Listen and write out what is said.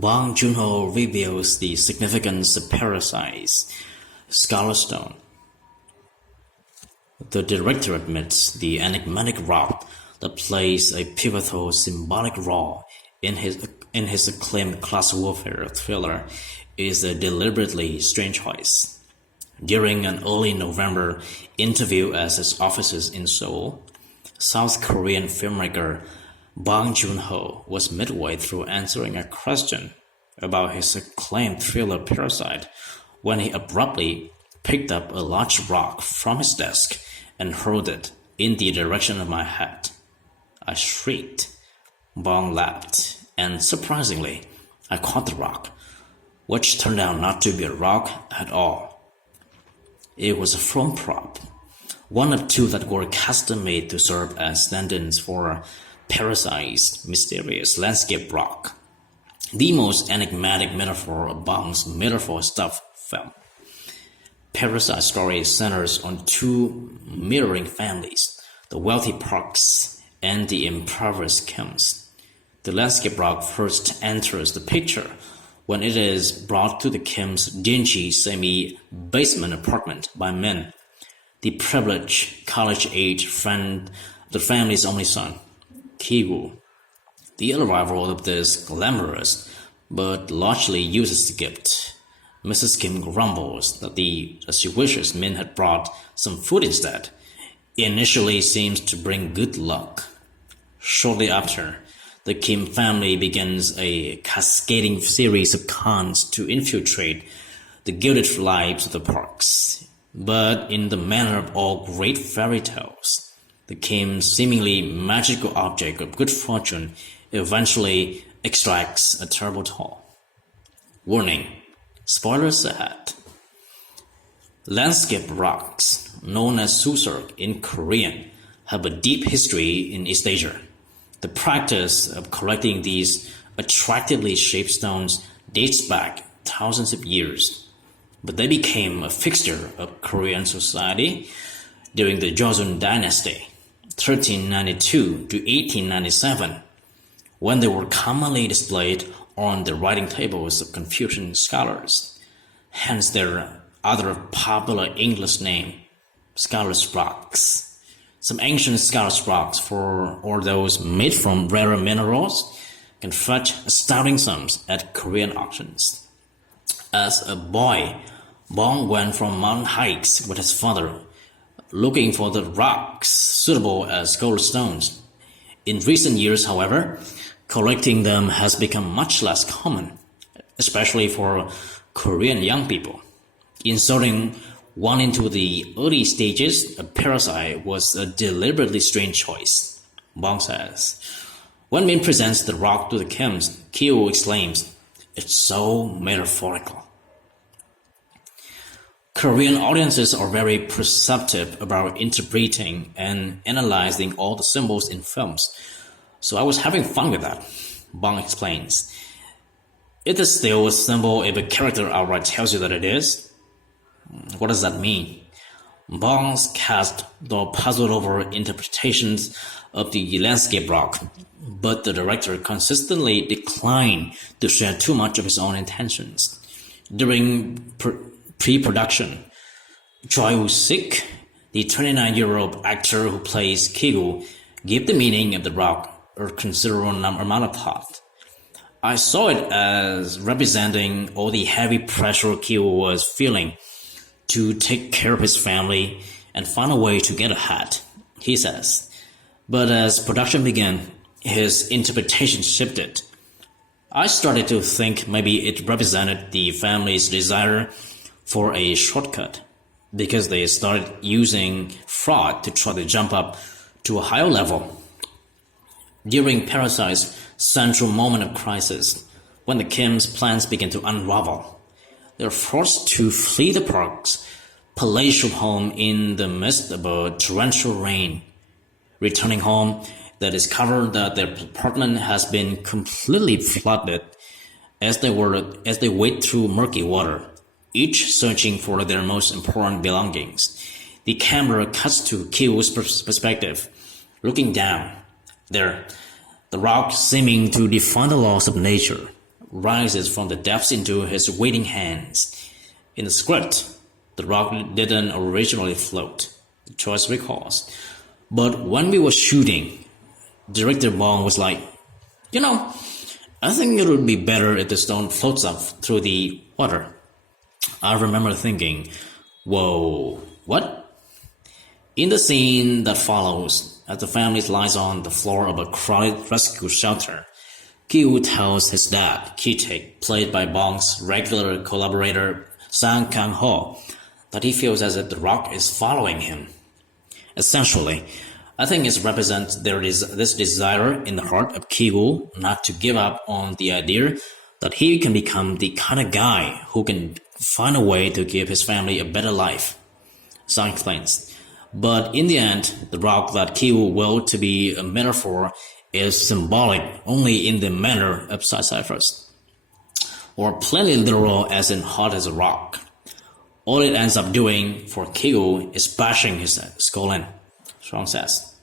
Bong Joon-ho reveals the significance of Parasite's Scholar Stone. The director admits the enigmatic rock that plays a pivotal symbolic role in his acclaimed class warfare thriller is a deliberately strange choice. During an early November interview at his offices in Seoul, South Korean filmmaker Bong Joon-ho was midway through answering a question about his acclaimed thriller Parasite when he abruptly picked up a large rock from his desk and hurled it in the direction of my head. I shrieked. Bong laughed, and surprisingly, I caught the rock, which turned out not to be a rock at all. It was a foam prop, one of two that were custom-made to serve as stand-ins for Parasite's mysterious landscape rock, the most enigmatic metaphor of Bong's metaphor-stuffed film. Parasite's story centers on two mirroring families, the wealthy Parks and the impoverished Kims. The landscape rock first enters the picture when it is brought to the Kim's dingy semi-basement apartment by men, the privileged college-age friend of the family's only son, Ki-woo. The arrival of this glamorous but largely useless gift, Mrs. Kim grumbles that she wishes men had brought some food instead, initially seems to bring good luck. Shortly after, the Kim family begins a cascading series of cons to infiltrate the gilded lives of the Parks. But in the manner of all great fairy tales, the Kim's seemingly magical object of good fortune eventually extracts a terrible toll. Warning. Spoilers ahead. Landscape rocks, known as suseok in Korean, have a deep history in East Asia. The practice of collecting these attractively shaped stones dates back thousands of years, but they became a fixture of Korean society during the Joseon Dynasty, 1392 to 1897, when they were commonly displayed on the writing tables of Confucian scholars, hence their other popular English name, scholar's rocks. Some ancient scholar's rocks, or those made from rarer minerals, can fetch astounding sums at Korean auctions. As a boy, Bong went from mountain hikes with his father, looking for the rocks suitable as scholar stones. In recent years, however, collecting them has become much less common, especially for Korean young people. Inserting one into the early stages of Parasite was a deliberately strange choice, Bong says. When Min presents the rock to the Kims, Ki-woo exclaims, "It's so metaphorical." Korean audiences are very perceptive about interpreting and analyzing all the symbols in films, so I was having fun with that, Bong explains. It is still a symbol if a character outright tells you that it is. What does that mean? Bong's cast though puzzled over interpretations of the landscape rock, but the director consistently declined to share too much of his own intentions. During pre-production, Choi Woo-sik, the 29-year-old actor who plays Ki-woo, gave the meaning of the rock a considerable amount of thought. I saw it as representing all the heavy pressure Ki-woo was feeling to take care of his family and find a way to get ahead, he says. But as production began, his interpretation shifted. I started to think maybe it represented the family's desire for a shortcut, because they started using fraud to try to jump up to a higher level. During Parasite's central moment of crisis, when the Kim's plans begin to unravel, they're forced to flee the Park's palatial home in the midst of a torrential rain. Returning home, they discover that their apartment has been completely flooded as they wade through murky water, each searching for their most important belongings. The camera cuts to Ki-woo's perspective, looking down. There, the rock seeming to defy the laws of nature, rises from the depths into his waiting hands. In the script, the rock didn't originally float, the choice recalls. But when we were shooting, director Bong was like, I think it would be better if the stone floats up through the water. I remember thinking, whoa, what? In the scene that follows, as the family lies on the floor of a crowded rescue shelter, Ki-woo tells his dad, Ki-taek, played by Bong's regular collaborator Sang Kang-ho, that he feels as if the rock is following him. Essentially, I think it represents there is this desire in the heart of Ki-woo not to give up on the idea that he can become the kind of guy who can find a way to give his family a better life. Sang explains. But in the end, the rock that Ki-woo willed to be a metaphor is symbolic only in the manner of Sisyphus, or plainly literal as in hard as a rock. All it ends up doing for Ki-woo is bashing his skull in, Strong says.